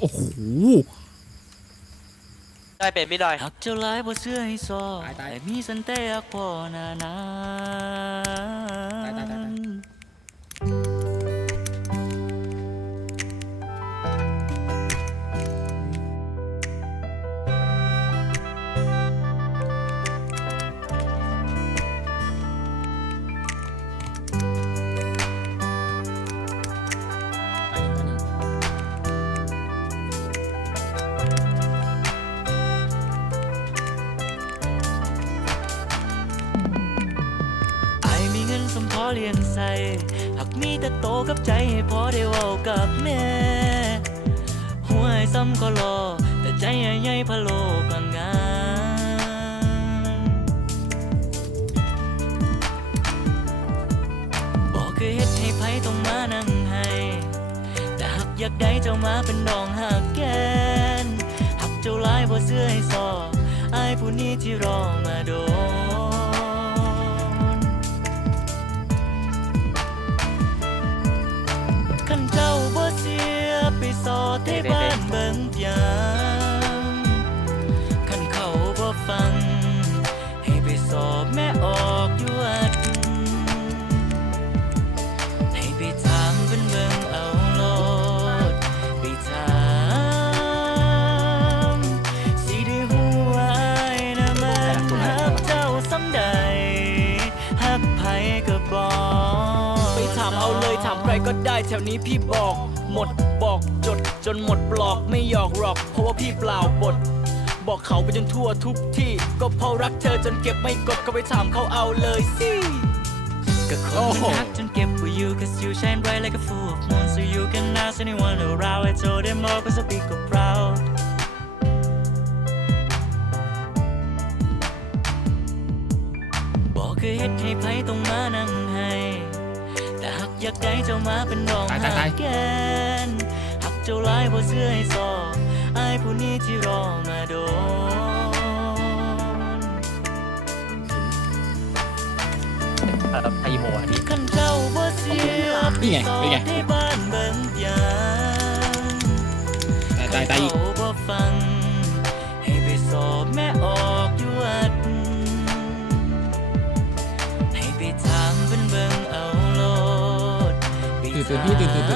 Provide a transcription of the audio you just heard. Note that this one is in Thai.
โอ้โหได้เป็นไม่ได้ หักเจ้าหลายบ่เชื่อให้ซอตายตาย แต่มีสันเตอักพอหนานานตา เลี้ยงใส่หักมีแต่โตกับใจให้พอได้เว้ากับแม่ หัวไอ้ซ้ำก็รอ แต่ใจใหญ่ๆพะโลพังงานบอกเคยเฮ็ดให้ไผต้องมานั่งให้ แต่หักอยากได้เจ้ามาเป็นดองหักแกนหักเจ้าลายบ่เสื้อให้ซออายผู้นี้ที่รอมาโดน ฟัง ให้ไปสอบแม่ออกยู่วัดให้ไปถามเพิ่นเบิ่งเอาโลด ไปถามสิได้ฮู้ว่าอ้ายน่ะมันฮักเจ้าสำใดฮักไผก็บอกไปถามเอาเลยถามใครก็ได้แถวนี้พี่บอก หมดบอกจดจนหมดปลอกไม่หยอกหรอกเพราะว่าพี่เปล่าบท บอกเขาไปจนทั่วทุกที่ ก็เพราะรักเธอจนเก็บไม่กดก็ไปถามเขาเอาเลยสิก็คนมันรักจนเก็บไว้อยู่ cause you shine bright like a full of moon so you can ask anyone around I told them all cause I be so proud บอกเคยเฮ็ดให้ไผต้องมานั่งให้แต่หักอยากได้เจ้ามาเป็นดองตายหัตายตายกแกนหักเจ้าหลายบ่เสื้อให้ซอ อายผู้นี้ที่รอมาโดนไอโมอันนี้ขันเจ้าบ่เสียนี่ไงเป็นไงให้บ้านเบิ่งยางตายตายตายอีกเขาบ่ฟัง ให้ไปสอบแม่ออกอยู่วัดให้ไปถามเพิ่นเบิ่งเอาโลดไปตื่นตื่นพี่ตื่นตื่น